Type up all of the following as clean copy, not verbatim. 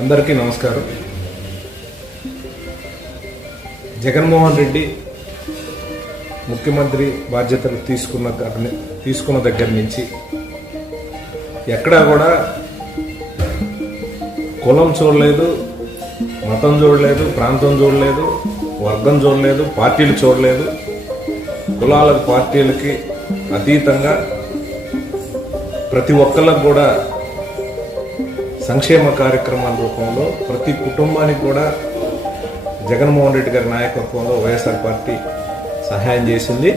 అందరికీ నమస్కారం. జగన్మోహన్ రెడ్డి ముఖ్యమంత్రి బాధ్యతలు తీసుకున్న దగ్గర నుంచి ఎక్కడా కూడా కులం చూడలేదు, మతం చూడలేదు, ప్రాంతం చూడలేదు, వర్గం చూడలేదు, పార్టీలు చూడలేదు. కులాలకు పార్టీలకి అతీతంగా ప్రతి ఒక్కళ్ళకు కూడా సంక్షేమ కార్యక్రమాల రూపంలో ప్రతి కుటుంబానికి కూడా జగన్మోహన్ రెడ్డి గారి నాయకత్వంలో వైఎస్ఆర్ పార్టీ సహాయం చేసింది.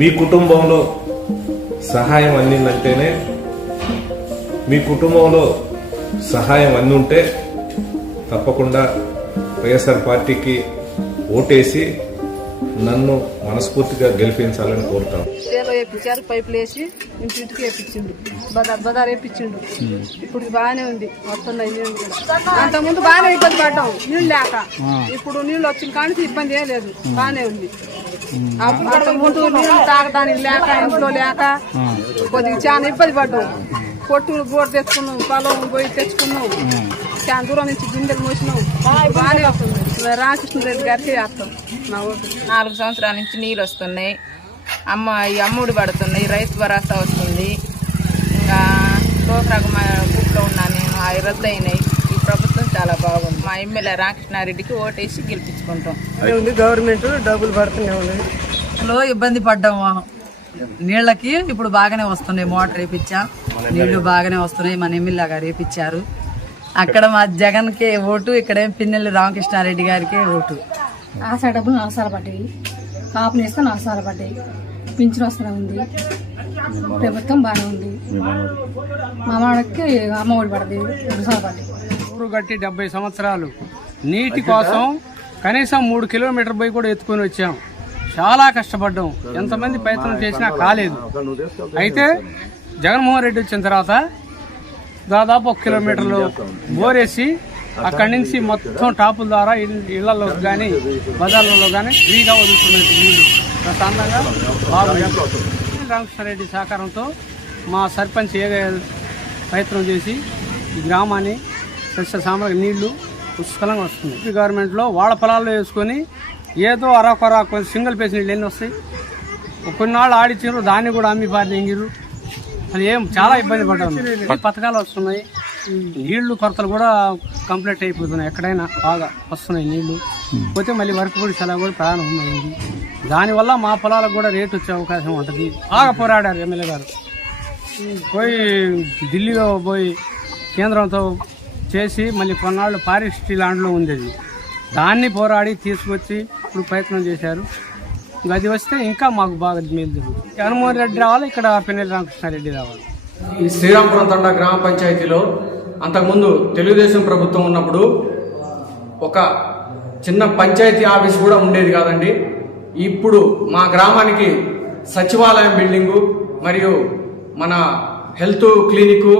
మీ కుటుంబంలో సహాయం అందిందంటేనే, మీ కుటుంబంలో సహాయం అందుంటే తప్పకుండా వైఎస్ఆర్ పార్టీకి ఓటేసి నన్ను మనస్ఫూర్తిగా గెలిపించాలని కోరుతాను. వేపించారు, పైపులు వేసి ఇంటికి వేపించిండు, బజార్ వేపించిండు. ఇప్పుడు బాగానే ఉంది, వస్తున్నాయి నీళ్ళు కూడా. అంతకుముందు బాగానే ఇబ్బంది పడ్డాం నీళ్ళు లేక. ఇప్పుడు నీళ్ళు వచ్చిన కానీ ఇబ్బంది ఏం లేదు, బాగానే ఉంది. అంతకుముందు నీళ్ళు తాగడానికి లేక, ఇంట్లో లేక కొద్దిగా చాలా ఇబ్బంది పడ్డాం. కొట్టు బోర్డు తెచ్చుకున్నాం, పొలం పోయి తెచ్చుకున్నాం, చాలా దూరం నుంచి బిందెలు మోసినాం. బాగానే వస్తుంది. రామకృష్ణారెడ్డి గారికి వేస్తాం మా ఊరు. 4 సంవత్సరాల నుంచి నీళ్ళు వస్తున్నాయి, అమ్ముడు పడుతున్నాయి, రైతు భరోసా వస్తుంది. ఇంకా ప్రోగ్రామ్ గ్రూప్లో ఉన్నాను నేను, అవి రద్దు అయినాయి. ఈ ప్రభుత్వం చాలా బాగుంది. మా ఎమ్మెల్యే రామకృష్ణారెడ్డికి ఓటేసి గెలిపించుకుంటాం. గవర్నమెంట్ డబ్బులు పడుతూనే ఉన్నాయి. ఇబ్బంది పడ్డాము నీళ్ళకి, ఇప్పుడు బాగానే వస్తున్నాయి. మోటార్ వేపించాం, నీళ్లు బాగానే వస్తున్నాయి. మన ఎమ్మెల్యే గారు వేపించారు. అక్కడ మా జగన్కే ఓటు, ఇక్కడేం పిన్నెల్లి రామకృష్ణారెడ్డి గారికి ఓటు. ఆశా డబ్బులు 4 సార్లు పడ్డాయి, కాపులు వేస్తే 4 సార్లు పడ్డాయి. పింఛన్ వస్తూనే ఉంది, ప్రభుత్వం బాగానే ఉంది. మా మనకి అమ్మ ఒడి పడది 2 సార్లు పడ్డాయి. ఊరు గట్టి 70 సంవత్సరాలు నీటి కోసం కనీసం 3 కిలోమీటర్ పోయి కూడా ఎత్తుకొని వచ్చాం. చాలా కష్టపడ్డాం, ఎంతమంది ప్రయత్నం చేసినా కాలేదు. అయితే జగన్మోహన్ రెడ్డి వచ్చిన తర్వాత దాదాపు 1 కిలోమీటర్లు బోరేసి అక్కడి నుంచి మొత్తం టాపుల ద్వారా ఇళ్లలో కానీ బజార్లలో కానీ ఫ్రీగా వదులుతున్నది నీళ్లు. ప్రశాంతంగా బాగుంది. రామకృష్ణారెడ్డి సహకారంతో మా సర్పంచ్ ప్రయత్నం చేసి ఈ గ్రామాన్ని సస్య సామగ్రి నీళ్లు పుష్కలంగా వస్తుంది. గవర్నమెంట్లో వాళ్ళ పొలాల్లో వేసుకొని ఏదో అరకొర సింగిల్ పేస్ నీళ్ళు ఎన్ని వస్తాయి. కొన్నాళ్ళు ఆడిచ్చారు, దాన్ని కూడా అమ్మి పారి ఎంగిరు. అది ఏం చాలా ఇబ్బంది పడ్డాము. పథకాలు వస్తున్నాయి, నీళ్లు కొరతలు కూడా కంప్లీట్ అయిపోతున్నాయి. ఎక్కడైనా బాగా వస్తున్నాయి నీళ్లు. పోతే మళ్ళీ వర్క్ కూడా చాలా కూడా ప్రారంభమైంది. దానివల్ల మా పొలాలకు కూడా రేటు వచ్చే అవకాశం ఉంటుంది. బాగా పోరాడారు ఎమ్మెల్యే గారు. పోయి ఢిల్లీలో పోయి కేంద్రంతో చేసి మళ్ళీ కొన్నాళ్ళు ఫారెస్ట్ ల్యాండ్లో ఉంది, అది దాన్ని పోరాడి తీసుకొచ్చి ఇప్పుడు ప్రయత్నం చేశారు. అది వస్తే ఇంకా మాకు బాగా మేలు జరుగుతుంది. జగన్మోహన్ రెడ్డి రావాలి, ఇక్కడ పిన్నెల్లి రామకృష్ణారెడ్డి రావాలి. ఈ శ్రీరాంపురం తండా గ్రామ పంచాయతీలో అంతకుముందు తెలుగుదేశం ప్రభుత్వం ఉన్నప్పుడు ఒక చిన్న పంచాయతీ ఆఫీస్ కూడా ఉండేది కాదండి. ఇప్పుడు మా గ్రామానికి సచివాలయం బిల్డింగు మరియు మన హెల్త్ క్లినిక్,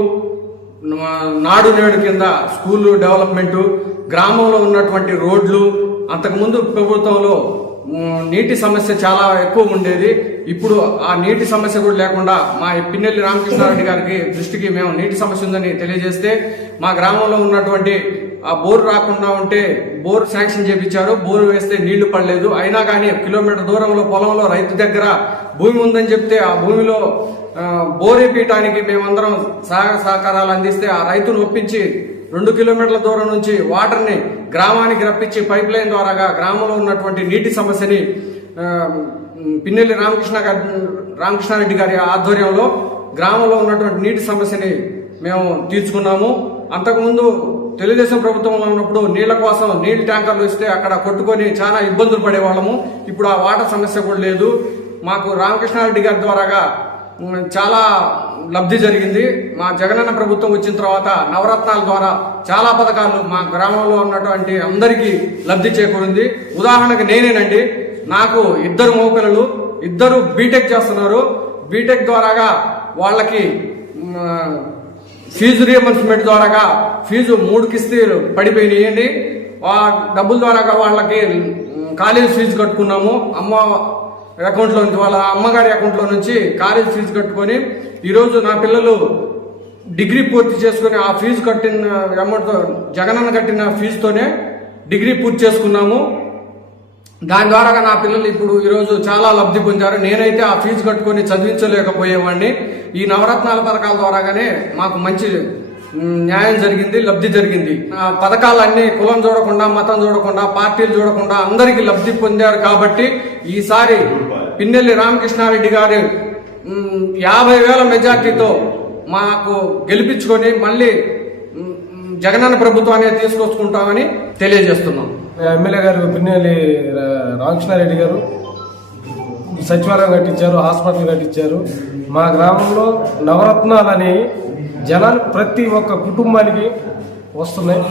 నాడు నేడు కింద స్కూలు డెవలప్మెంటు, గ్రామంలో ఉన్నటువంటి రోడ్లు, అంతకుముందు ప్రభుత్వంలో నీటి సమస్య చాలా ఎక్కువ ఉండేది. ఇప్పుడు ఆ నీటి సమస్య కూడా లేకుండా మా పిన్నెల్లి రామకృష్ణారెడ్డి గారికి దృష్టికి మేము నీటి సమస్య ఉందని తెలియజేస్తే మా గ్రామంలో ఉన్నటువంటి ఆ బోరు రాకుండా ఉంటే బోరు శాంక్షన్ చేయించారు. బోరు వేస్తే నీళ్లు పడలేదు. అయినా కానీ కిలోమీటర్ దూరంలో పొలంలో రైతు దగ్గర భూమి ఉందని చెప్తే ఆ భూమిలో బోరేపీయటానికి మేమందరం సహకారాలు అందిస్తే ఆ రైతును ఒప్పించి 2 కిలోమీటర్ల దూరం నుంచి వాటర్ని గ్రామానికి రప్పించి పైప్ లైన్ ద్వారా గ్రామంలో ఉన్నటువంటి నీటి సమస్యని పిన్నెల్లి రామకృష్ణారెడ్డి గారి ఆధ్వర్యంలో గ్రామంలో ఉన్నటువంటి నీటి సమస్యని మేము తీర్చుకున్నాము. అంతకుముందు తెలుగుదేశం ప్రభుత్వంలో ఉన్నప్పుడు నీళ్ల కోసం నీళ్ల ట్యాంకర్లు ఇస్తే అక్కడ కొట్టుకొని చాలా ఇబ్బందులు పడేవాళ్ళము. ఇప్పుడు ఆ వాటర్ సమస్య కూడా లేదు. మాకు రామకృష్ణారెడ్డి గారి ద్వారాగా చాలా లబ్ధి జరిగింది. మా జగనన్న ప్రభుత్వం వచ్చిన తర్వాత నవరత్నాల ద్వారా చాలా పథకాలు మా గ్రామంలో ఉన్నటువంటి అందరికీ లబ్ధి చేకూరింది. ఉదాహరణకు నేనేనండి, నాకు 2 మగపిల్లలు, 2 బీటెక్ చేస్తున్నారు. బీటెక్ ద్వారాగా వాళ్ళకి ఫీజు రియంబర్స్మెంట్ ద్వారాగా ఫీజు 3 కిస్తీలు పడిపోయినాయండి. ఆ డబ్బుల ద్వారాగా వాళ్ళకి కాలేజ్ ఫీజు కట్టుకున్నాము. అకౌంట్లో నుంచి, వాళ్ళ అమ్మగారి అకౌంట్లో నుంచి కాలేజ్ ఫీజు కట్టుకొని ఈరోజు నా పిల్లలు డిగ్రీ పూర్తి చేసుకుని ఆ ఫీజు కట్టిన అమౌంట్తో జగనన్న కట్టిన ఫీజుతోనే డిగ్రీ పూర్తి చేసుకున్నాము. దాని ద్వారా నా పిల్లలు ఇప్పుడు ఈరోజు చాలా లబ్ధి పొందారు. నేనైతే ఆ ఫీజు కట్టుకొని చదివించలేకపోయేవాడిని. ఈ నవరత్నాల పథకాల ద్వారాగానే మాకు మంచి న్యాయం జరిగింది, లబ్ధి జరిగింది. పథకాలన్నీ కులం చూడకుండా, మతం చూడకుండా, పార్టీలు చూడకుండా అందరికీ లబ్ధి పొందారు. కాబట్టి ఈసారి పిన్నెల్లి రామకృష్ణారెడ్డి గారు 50,000 మెజార్టీతో మాకు గెలిపించుకొని మళ్ళీ జగనన్న ప్రభుత్వాన్ని తీసుకొచ్చుకుంటామని తెలియజేస్తున్నాం. ఎమ్మెల్యే గారు పిన్నెల్లి రామకృష్ణారెడ్డి గారు ఈ సచివాలయం కట్టించారు, హాస్పిటల్ కట్టించారు. మా గ్రామంలో నవరత్నాలని జనాలు ప్రతి ఒక్క కుటుంబానికి వస్తున్నాయి.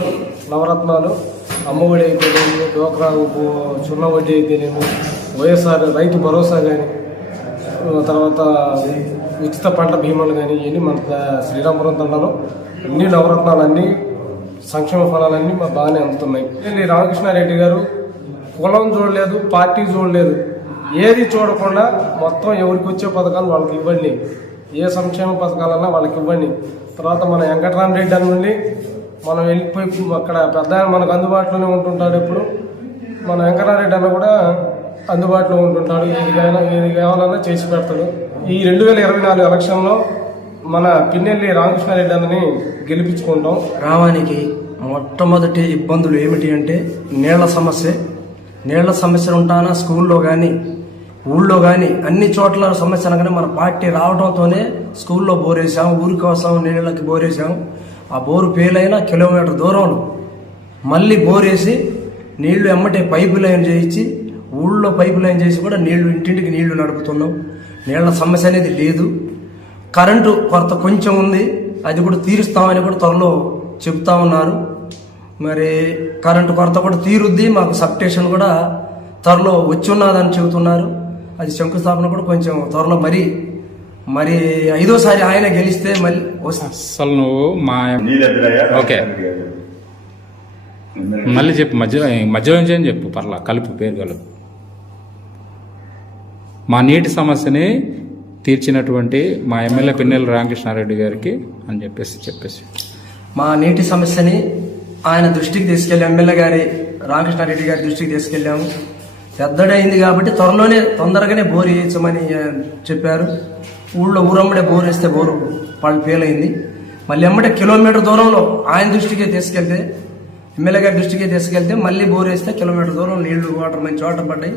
నవరత్నాలు అమ్మఒడి అయితేనేమి, డోక్రా సున్నా వడ్డీ అయితేనేమి, వైఎస్ఆర్ రైతు భరోసా కానీ, తర్వాత ఉచిత పంట బీమాలు కానీ, ఇవన్నీ మన శ్రీరామపురం తండాలో అన్ని నవరత్నాలన్నీ సంక్షేమ ఫలాలన్నీ బాగానే అందుతున్నాయి. రామకృష్ణారెడ్డి గారు కులం చూడలేదు, పార్టీ చూడలేదు, ఏది చూడకుండా మొత్తం ఎవరికి వచ్చే పథకాలు వాళ్ళకి ఇవ్వండి, ఏ సంక్షేమ పథకాలన్నా వాళ్ళకి ఇవ్వండి. తర్వాత మన వెంకటరామరెడ్డి అని నుండి మనం వెళ్ళిపోయి అక్కడ పెద్ద మనకు అందుబాటులోనే ఉంటుంటాడు. ఎప్పుడు మన వెంకటరామరెడ్డి అన్న కూడా అందుబాటులో ఉంటుంటాడు. ఏది కావాలన్నా చేసి పెడతాడు. ఈ 2024 ఎలక్షన్లో మన పిన్నెల్లి రామకృష్ణారెడ్డి అన్నని గెలిపించుకుంటాం. గ్రామానికి మొట్టమొదటి ఇబ్బందులు ఏమిటి అంటే నీళ్ల సమస్య. నీళ్ల సమస్య ఉంటానా స్కూల్లో కానీ ఊళ్ళో కానీ అన్ని చోట్ల సమస్య అనగానే మన పార్టీ రావడంతోనే స్కూల్లో బోరేసాం, ఊరి కోసం నీళ్ళకి బోరేసాం. ఆ బోరు పేలైనా కిలోమీటర్ దూరంలో మళ్ళీ బోరేసి నీళ్లు ఎమ్మటే పైపు లైన్ చేయించి ఊళ్ళో పైపు లైన్ చేసి కూడా నీళ్లు ఇంటింటికి నీళ్లు నడుపుతున్నాం. నీళ్ల సమస్య అనేది లేదు. కరెంటు కొరత కొంచెం ఉంది, అది కూడా తీరుస్తామని కూడా త్వరలో చెబుతా ఉన్నారు. మరి కరెంటు కొరత కూడా తీరుద్ది. మాకు సబ్స్టేషన్ కూడా త్వరలో వచ్చి ఉన్నదని చెబుతున్నారు. అది శంకుస్థాపన కూడా కొంచెం త్వరలో మరి 5వ ఆయన గెలిస్తే మళ్ళీ అసలు నువ్వు మా ఓకే మళ్ళీ చెప్పు, మధ్యలో నుంచి అని చెప్పు, పర్లా కలుపు, పేరు కలుపు. మా నీటి సమస్యని తీర్చినటువంటి మా ఎమ్మెల్యే పిన్నెల్లి రామకృష్ణారెడ్డి గారికి అని చెప్పేసి మా నీటి సమస్యని ఆయన దృష్టికి తీసుకెళ్ళి ఎమ్మెల్యే గారి రామకృష్ణారెడ్డి గారి దృష్టికి తీసుకెళ్ళాము. పెద్దడైంది కాబట్టి తొందరగానే బోర్ వేయించమని చెప్పారు. ఊరమ్మడే బోర్ వేస్తే బోరు వాళ్ళు ఫెయిల్ అయింది. మళ్ళీ ఎమ్మటే కిలోమీటర్ దూరంలో ఆయన దృష్టికి తీసుకెళ్తే, ఎమ్మెల్యే గారి దృష్టికి తీసుకెళ్తే మళ్ళీ బోర్ వేస్తే కిలోమీటర్ దూరం నీళ్లు వాటర్ మంచి వాటర్ పడ్డాయి.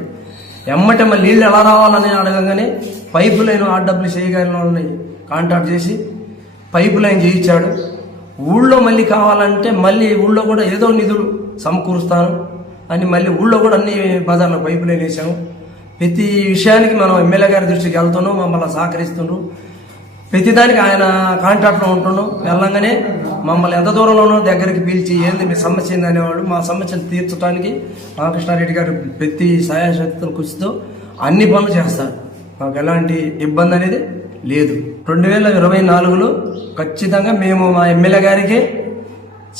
ఎమ్మటే మళ్ళీ నీళ్లు ఎలా రావాలని అడగగానే పైపు లైన్ ఆర్డబ్ల్యూ చేయగలిగిన వాళ్ళని కాంటాక్ట్ చేసి పైపు లైన్ చేయించాడు. ఊళ్ళో మళ్ళీ కావాలంటే మళ్ళీ ఊళ్ళో కూడా ఏదో నిధులు సమకూరుస్తాను అని మళ్ళీ ఊళ్ళో కూడా అన్ని బజార్లో పైపు లైన్ వేసాము. ప్రతి విషయానికి మనం ఎమ్మెల్యే గారి దృష్టికి వెళ్తున్నాం, మమ్మల్ని సహకరిస్తుండ్రు. ప్రతిదానికి ఆయన కాంటాక్ట్లో ఉంటున్నాం. వెళ్ళంగానే మమ్మల్ని ఎంత దూరంలోనో దగ్గరికి పిలిచి ఏంది మీ సమస్య ఏంది అనేవాడు. మా సమస్యను తీర్చడానికి రామకృష్ణారెడ్డి గారు ప్రతి సహాయశక్తుల కృషితో అన్ని పనులు చేస్తారు. మాకు ఎలాంటి ఇబ్బంది అనేది లేదు. 2024లో ఖచ్చితంగా మేము మా ఎమ్మెల్యే గారికి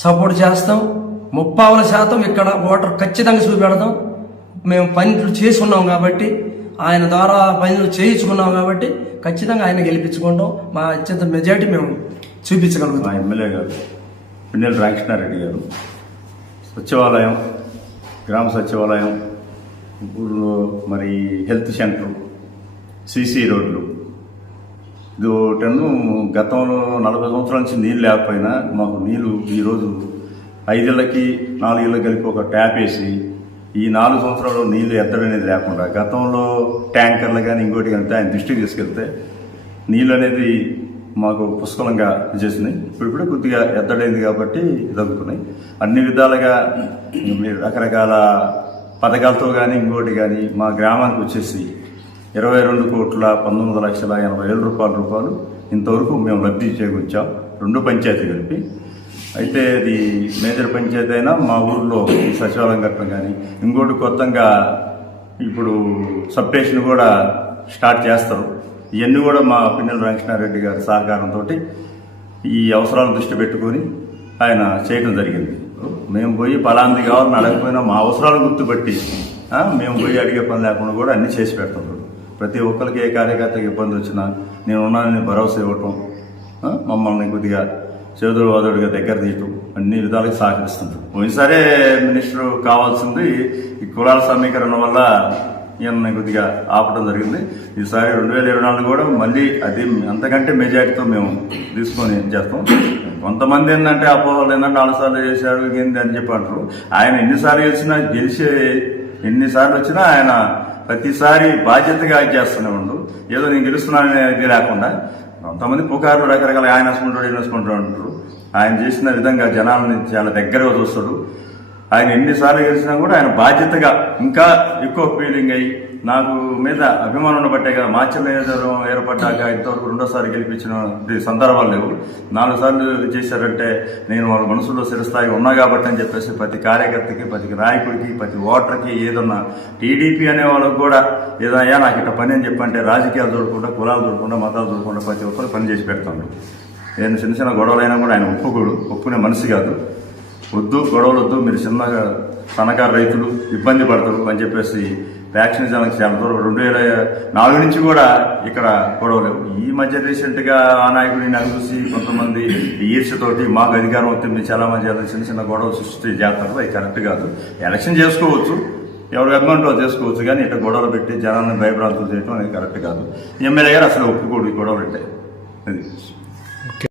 సపోర్ట్ చేస్తాం. 30% ఇక్కడ ఓటర్ ఖచ్చితంగా చూపెడతాం. మేము పనులు చేసుకున్నాం కాబట్టి, ఆయన ద్వారా పనులు చేయించుకున్నాం కాబట్టి ఖచ్చితంగా ఆయన గెలిపించుకుంటాం. మా అత్యంత మెజార్టీ మేము చూపించగలుగుతాం. మా ఎమ్మెల్యే గారు పిన్నెల్లి రామకృష్ణారెడ్డి గారు సచివాలయం, గ్రామ సచివాలయం, ఊళ్ళో మరి హెల్త్ సెంటర్, సీసీ రోడ్లు, ఇది ఒకటను గతంలో 40 సంవత్సరాల నుంచి నీళ్ళు లేకపోయినా మాకు నీళ్ళు ఈరోజు 5 ఇళ్ళకి 4 ఇళ్ళకి కలిపి ఒక ట్యాప్ వేసి ఈ 4 సంవత్సరాలు నీళ్లు ఎద్దడనేది లేకుండా గతంలో ట్యాంకర్లు కానీ ఇంకోటి కానీ ఆయన దృష్టికి తీసుకెళ్తే నీళ్ళు అనేది మాకు పుష్కలంగా చేసినాయి. ఇప్పుడు కొద్దిగా ఎద్దడైంది కాబట్టి తగ్గుతున్నాయి. అన్ని విధాలుగా రకరకాల పథకాలతో కానీ ఇంకోటి కానీ మా గ్రామానికి వచ్చేసి 22,19,80,000 రూపాయలు ఇంతవరకు మేము లబ్ధి చేకూర్చాం. 2 పంచాయతీ కలిపి. అయితే ఇది మేజర్ పంచాయతీ అయినా మా ఊర్లో ఈ సచివాలయం కట్టడం కానీ ఇంకోటి కొత్తగా ఇప్పుడు సబ్స్టేషన్ కూడా స్టార్ట్ చేస్తారు. ఇవన్నీ కూడా మా పిన్నెల్లి రామకృష్ణారెడ్డి గారి సహకారంతో ఈ అవసరాలను దృష్టి పెట్టుకొని ఆయన చేయడం జరిగింది. మేము పోయి పలాంది కావాలని అడగకపోయినా మా అవసరాలు గుర్తుపట్టి మేము పోయి అడిగే పని లేకుండా కూడా అన్నీ చేసి పెడుతున్నాడు. ప్రతి ఒక్కరికి ఏ కార్యకర్తకి ఇబ్బంది వచ్చినా నేను ఉన్నానని భరోసా ఇవ్వటం, మమ్మల్ని కొద్దిగా చేదుడు వాదుడుగా దగ్గర తీయటం అన్ని విధాలుగా సహకరిస్తుంటారు. పోయినసారే మినిస్టర్ కావాల్సింది ఈ కులాల సమీకరణ వల్ల ఈయన కొద్దిగా ఆపడం జరిగింది. ఈసారి 2024 కూడా మళ్ళీ అది అంతకంటే మెజారిటీతో మేము తీసుకొని చేస్తాం. కొంతమంది ఏంటంటే అపోహలు ఏంటంటే 4 సార్లు చేశాడు ఏంది అని చెప్పి అంటారు. ఆయన ఎన్నిసార్లు వచ్చినా ఆయన ప్రతిసారి బాధ్యతగా చేస్తూనే ఉండు. ఏదో నేను గెలుస్తున్నాననేది లేకుండా కొంతమంది పుకార్లు రకరకాల ఆయన వేసుకుంటాడు అంటారు. ఆయన చేసిన విధంగా జనాలని చాలా దగ్గరగా చూస్తాడు. ఆయన ఎన్నిసార్లు గెలిచినా కూడా ఆయన బాధ్యతగా ఇంకా ఎక్కువ ఫీలింగ్ అయ్యి నాకు మీద అభిమానం ఉండబట్టే కదా మార్చి నియోజకవర్గం ఏర్పడ్డాక ఇంతవరకు 2వ గెలిపించిన సందర్భాలు లేవు. 4 సార్లు చేశారంటే నేను వాళ్ళ మనసులో స్థిరస్థాయి ఉన్నా కాబట్టి అని చెప్పేసి ప్రతి కార్యకర్తకి, ప్రతి నాయకుడికి, ప్రతి ఓటర్కి ఏదన్నా టీడీపీ అనే వాళ్ళకి కూడా ఏదయ్యా నాకు ఇట్లా పని అని చెప్పంటే రాజకీయాలు చూడకుండా, కులాలు చూడకుండా, మతాలు చూడకుండా ప్రతి ఒక్కరు పని చేసి పెడతాడు. ఏదైనా చిన్న చిన్న గొడవలైనా కూడా ఆయన ఒప్పుకునే మనిషి కాదు. వద్దు గొడవలు వద్దు, మీరు చిన్నగా సన్నకారు రైతులు ఇబ్బంది పడతారు అని చెప్పేసి వ్యాక్సిన్ జనానికి చాలా దూరం 2004 నుంచి కూడా ఇక్కడ గొడవలేవు. ఈ మధ్య రీసెంట్గా ఆ నాయకుడిని నాకు చూసి కొంతమంది ఈర్ష్యతోటి మాకు అధికారం వస్తుంది చాలా మంది చిన్న చిన్న గొడవలు సృష్టి చేస్తారు. అది కరెక్ట్ కాదు. ఎలక్షన్ చేసుకోవచ్చు, ఎవరి అకౌంట్లో చేసుకోవచ్చు, కానీ ఇట్లా గొడవలు పెట్టి జనాన్ని భయభ్రాంతులు చేయడం అనేది కరెక్ట్ కాదు. ఎమ్మెల్యే గారు అసలు ఒప్పుకోడు ఈ గొడవలు అంటే. అది